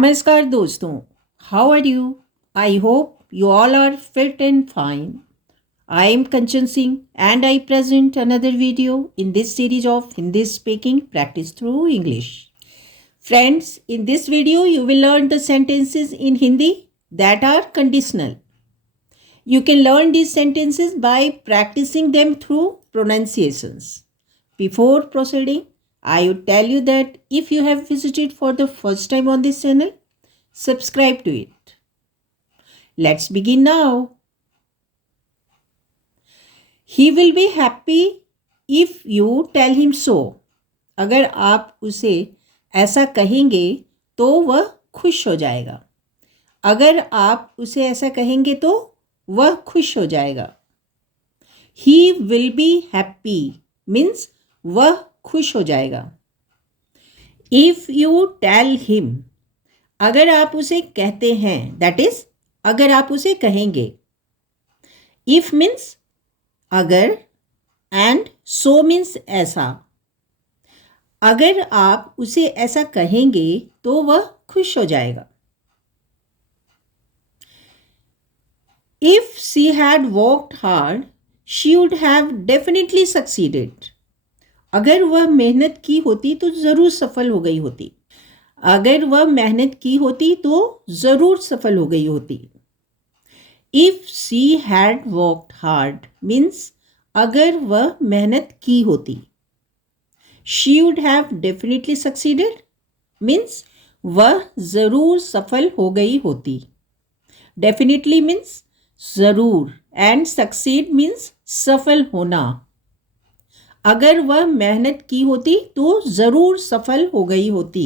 नमस्कार दोस्तों, how are you? I hope you all are fit and fine. I am Kanchan Singh and I present another video in this series of Hindi speaking practice through English. Friends, in this video you will learn the sentences in Hindi that are conditional. You can learn these sentences by practicing them through pronunciations. Before proceeding, I would tell you that if you have visited for the first time on this channel, subscribe to it. Let's begin now. He will be happy if you tell him so. अगर आप उसे ऐसा कहेंगे तो वह खुश हो जाएगा. अगर आप उसे ऐसा कहेंगे तो वह खुश हो जाएगा. He will be happy means वह खुश हो जाएगा. If you tell him, अगर आप उसे कहते हैं, that is अगर आप उसे कहेंगे. If means अगर and so means ऐसा. अगर आप उसे ऐसा कहेंगे तो वह खुश हो जाएगा. If she had worked hard, she would have definitely succeeded. अगर वह मेहनत की होती तो ज़रूर सफल हो गई होती. अगर वह मेहनत की होती तो ज़रूर सफल हो गई होती. If she had worked hard means अगर वह मेहनत की होती. She would have definitely succeeded means वह ज़रूर सफल हो गई होती. Definitely means ज़रूर and succeed means सफल होना. अगर वह मेहनत की होती तो ज़रूर सफल हो गई होती.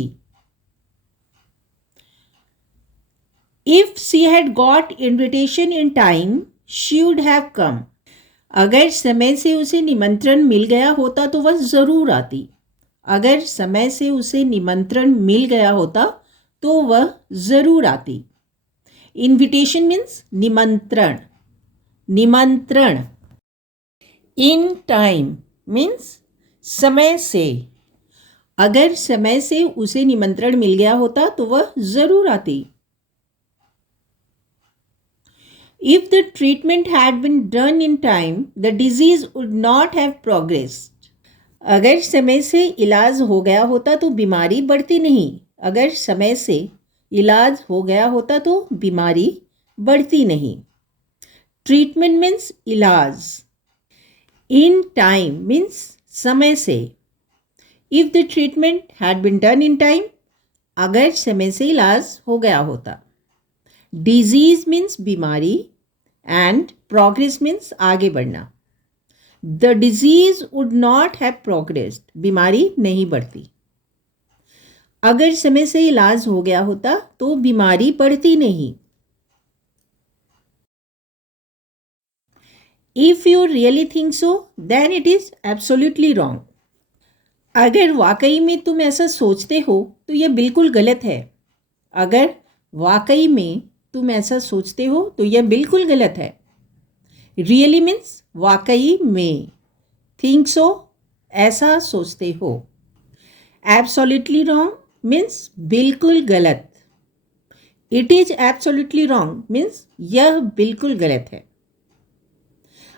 If she had got invitation in time, she would have come. अगर समय से उसे निमंत्रण मिल गया होता तो वह ज़रूर आती. अगर समय से उसे निमंत्रण मिल गया होता तो वह ज़रूर आती. Invitation means निमंत्रण. निमंत्रण. In time means समय से. अगर समय से उसे निमंत्रण मिल गया होता तो वह ज़रूर आती. If the treatment had been done in time, the disease would not have progressed. अगर समय से इलाज हो गया होता तो बीमारी बढ़ती नहीं. अगर समय से इलाज हो गया होता तो बीमारी बढ़ती नहीं. Treatment means इलाज. In time means समय से. If the treatment had been done in time, अगर समय से इलाज हो गया होता. Disease means बीमारी and progress means आगे बढ़ना. The disease would not have progressed. बीमारी नहीं बढ़ती. अगर समय से इलाज हो गया होता तो बीमारी बढ़ती नहीं. If you really think so, then it is absolutely wrong. अगर वाकई में तुम ऐसा सोचते हो तो यह बिल्कुल गलत है. अगर वाकई में तुम ऐसा सोचते हो तो यह बिल्कुल गलत है. Really means वाकई में. Think so ऐसा सोचते हो. Absolutely wrong means बिल्कुल गलत. It is absolutely wrong means यह बिल्कुल गलत है.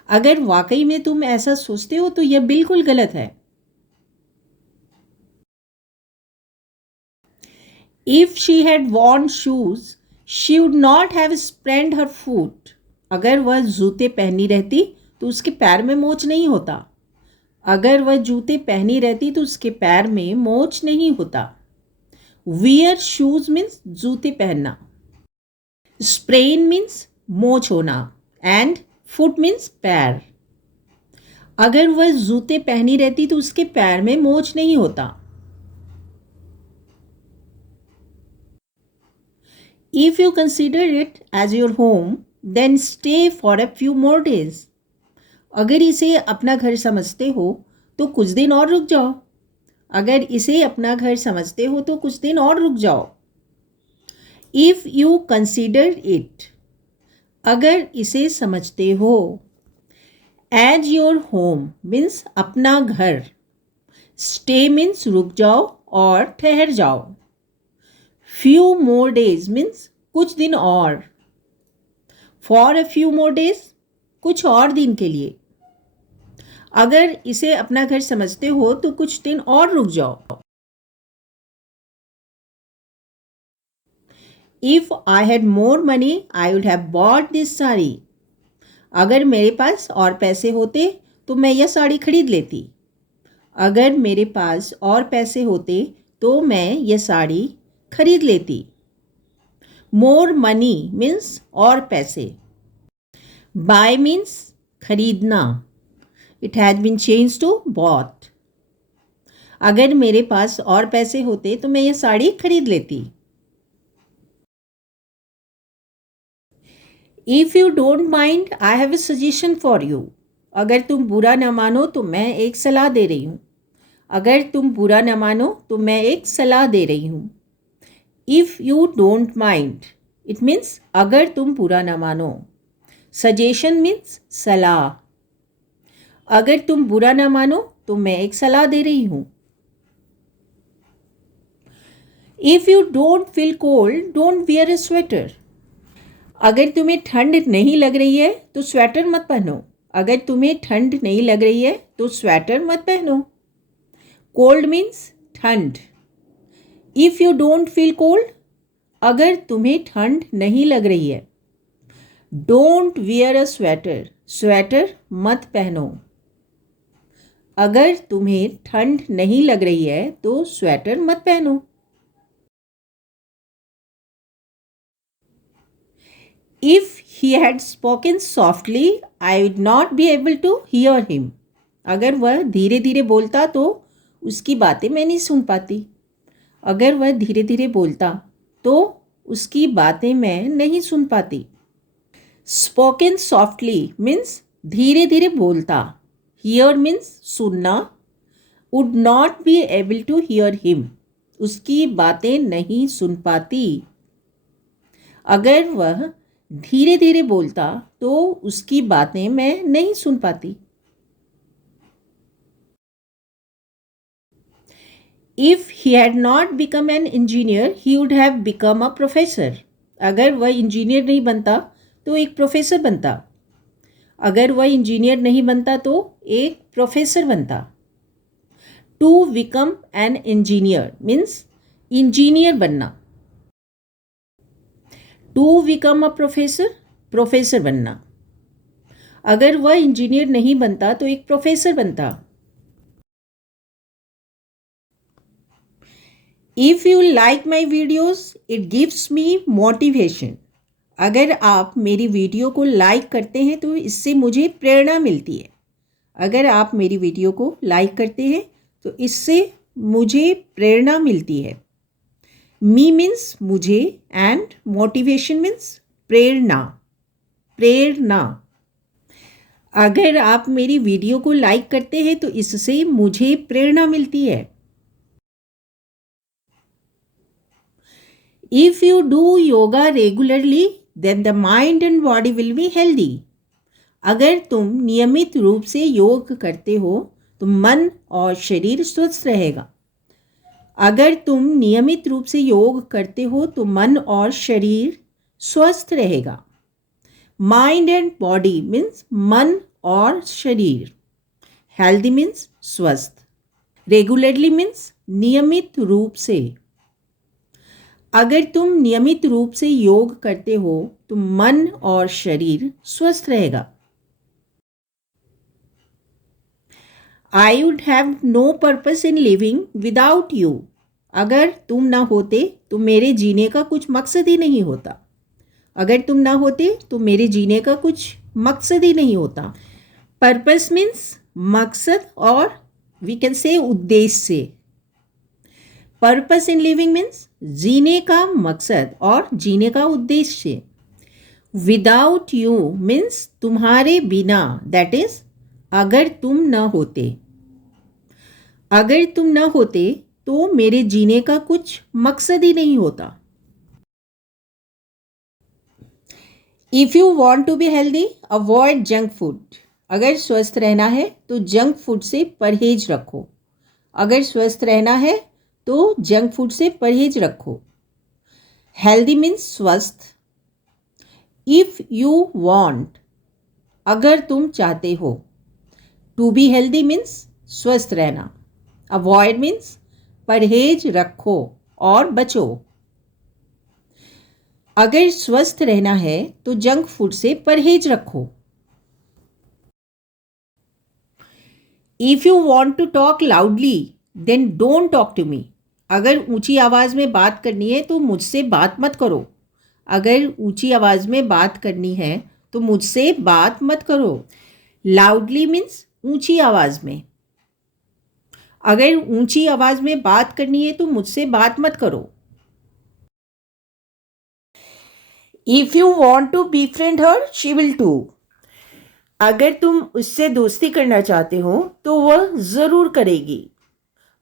अगर वाकई में तुम ऐसा सोचते हो तो यह बिल्कुल गलत है. If she had worn shoes, she would not have sprained her foot. अगर वह जूते पहनी रहती तो उसके पैर में मोच नहीं होता. अगर वह जूते पहनी रहती तो उसके पैर में मोच नहीं होता. Wear shoes means जूते पहनना. Sprain means मोच होना and foot means पैर. अगर वह जूते पहनी रहती तो उसके पैर में मोच नहीं होता. If you consider it as your home, then stay for a few more days. अगर इसे अपना घर समझते हो तो कुछ दिन और रुक जाओ. अगर इसे अपना घर समझते हो तो कुछ दिन और रुक जाओ. If you consider it, अगर इसे समझते हो. As your home means अपना घर. Stay means रुक जाओ और ठहर जाओ. फ्यू मोर डेज मीन्स कुछ दिन और. For a few more days कुछ और दिन के लिए. अगर इसे अपना घर समझते हो तो कुछ दिन और रुक जाओ. If I had more money I would have bought this sari. अगर मेरे पास और पैसे होते तो मैं यह साड़ी खरीद लेती. अगर मेरे पास और पैसे होते तो मैं यह साड़ी खरीद लेती. मोर मनी मीन्स और पैसे. बाय मीन्स खरीदना. It has been change to bought. अगर मेरे पास और पैसे होते तो मैं यह साड़ी खरीद लेती. If you don't mind I have a suggestion for you. अगर तुम बुरा न मानो तो मैं एक सलाह दे रही हूँ. अगर तुम बुरा न मानो तो मैं एक सलाह दे रही हूँ. If you don't mind it means अगर तुम बुरा न मानो. सजेशन मीन्स सलाह. अगर तुम बुरा न मानो तो मैं एक सलाह दे रही हूँ. If you don't feel cold don't wear a sweater. अगर तुम्हें ठंड नहीं लग रही है तो स्वेटर मत पहनो. अगर तुम्हें ठंड नहीं लग रही है तो स्वेटर मत पहनो. कोल्ड मीन्स ठंड. If you don't feel cold अगर तुम्हें ठंड नहीं लग रही है. Don't wear a sweater sweater मत पहनो. अगर तुम्हें ठंड नहीं लग रही है तो स्वेटर मत पहनो. If he had spoken softly, I would not be able to hear him. अगर वह धीरे धीरे बोलता तो उसकी बातें मैं नहीं सुन पाती. अगर वह धीरे धीरे बोलता तो उसकी बातें मैं नहीं सुन पाती. Spoken softly means धीरे धीरे बोलता. Hear means सुनना. Would not be able to hear him. उसकी बातें नहीं सुन पाती. अगर वह धीरे धीरे बोलता तो उसकी बातें मैं नहीं सुन पाती. If he had not become an engineer he would have become a professor. अगर वह इंजीनियर नहीं बनता तो एक प्रोफेसर बनता. अगर वह इंजीनियर नहीं बनता तो एक प्रोफेसर बनता. To become an engineer means engineer बनना. To become a professor professor बनना. अगर वह इंजीनियर नहीं बनता तो एक प्रोफेसर बनता. If you like my videos it gives me motivation. अगर आप मेरी वीडियो को लाइक करते हैं तो इससे मुझे प्रेरणा मिलती है. अगर आप मेरी वीडियो को लाइक करते हैं तो इससे मुझे प्रेरणा मिलती है. मी मीन्स मुझे एंड मोटिवेशन मीन्स प्रेरणा. प्रेरणा. अगर आप मेरी वीडियो को लाइक करते हैं तो इससे मुझे प्रेरणा मिलती है. If you do yoga regularly then the mind and body will be healthy. अगर तुम नियमित रूप से योग करते हो तो मन और शरीर स्वस्थ रहेगा. अगर तुम नियमित रूप से योग करते हो तो मन और शरीर स्वस्थ रहेगा. माइंड एंड बॉडी मीन्स मन और शरीर. हेल्दी मीन्स स्वस्थ. रेगुलरली मीन्स नियमित रूप से. अगर तुम नियमित रूप से योग करते हो तो मन और शरीर स्वस्थ रहेगा. I would have no purpose in living without you. अगर तुम ना होते तो मेरे जीने का कुछ मकसद ही नहीं होता. अगर तुम ना होते तो मेरे जीने का कुछ मकसद ही नहीं होता. पर्पस मीन्स मकसद और वी कैन से उद्देश्य. पर्पस इन लिविंग मीन्स जीने का मकसद और जीने का उद्देश्य. विदाउट यू मीन्स तुम्हारे बिना. दैट इज अगर तुम ना होते. अगर तुम ना होते तो मेरे जीने का कुछ मकसद ही नहीं होता. If you want to be healthy avoid junk food. अगर स्वस्थ रहना है तो जंक फूड से परहेज रखो. अगर स्वस्थ रहना है तो जंक फूड से परहेज रखो. हेल्दी मीन्स स्वस्थ. इफ यू वॉन्ट, अगर तुम चाहते हो. टू बी हेल्दी मीन्स स्वस्थ रहना. अवॉइड मीन्स परहेज रखो और बचो. अगर स्वस्थ रहना है तो जंक फूड से परहेज रखो. If you want to talk loudly then don't talk to me. अगर ऊंची आवाज़ में बात करनी है तो मुझसे बात मत करो. अगर ऊंची आवाज़ में बात करनी है तो मुझसे बात मत करो. लाउडली मीन्स ऊंची आवाज़ में. अगर ऊंची आवाज़ में बात करनी है तो मुझसे बात मत करो. If you want to befriend her she will too. अगर तुम उससे दोस्ती करना चाहते हो तो वह ज़रूर करेगी.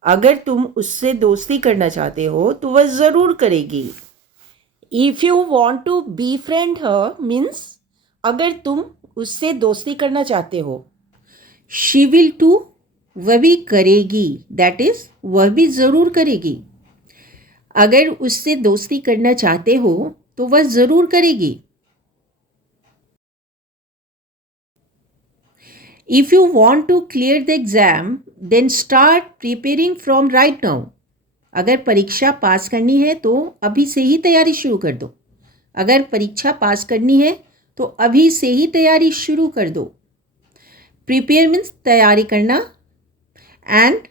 अगर तुम उससे दोस्ती करना चाहते हो तो वह ज़रूर करेगी. If you want to befriend her means अगर तुम उससे दोस्ती करना चाहते हो. शी विल टू, वह भी करेगी, दैट इज़ वह भी ज़रूर करेगी. अगर उससे दोस्ती करना चाहते हो तो वह ज़रूर करेगी. If you want to clear the exam then start preparing from right now. अगर परीक्षा पास करनी है तो अभी से ही तैयारी शुरू कर दो. अगर परीक्षा पास करनी है तो अभी से ही तैयारी शुरू कर दो. प्रिपेयर मीन्स तैयारी करना and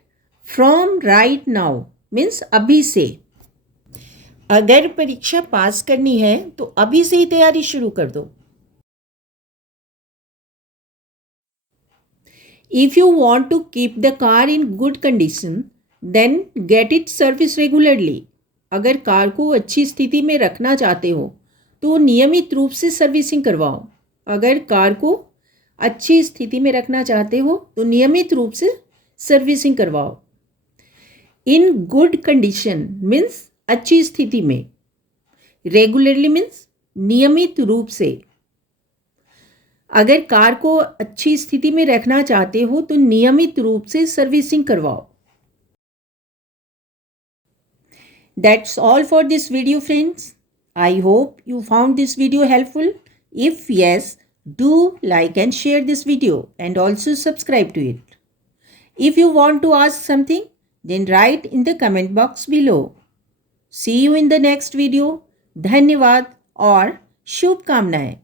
from right now means अभी से. अगर परीक्षा पास करनी है तो अभी से ही तैयारी शुरू कर दो. If you want to keep the car in good condition then get it service regularly. अगर कार को अच्छी स्थिति में रखना चाहते हो तो नियमित रूप से सर्विसिंग करवाओ. अगर कार को अच्छी स्थिति में रखना चाहते हो तो नियमित रूप से सर्विसिंग करवाओ. इन गुड कंडीशन मीन्स अच्छी स्थिति में. रेगुलरली मीन्स नियमित रूप से. अगर कार को अच्छी स्थिति में रखना चाहते हो तो नियमित रूप से सर्विसिंग करवाओ. That's all for this video, friends. I hope you found this video helpful. If yes, do like and share this video and also subscribe to it. If you want to ask something, then write in the comment box below. See you in the next video. धन्यवाद और शुभकामनाएं.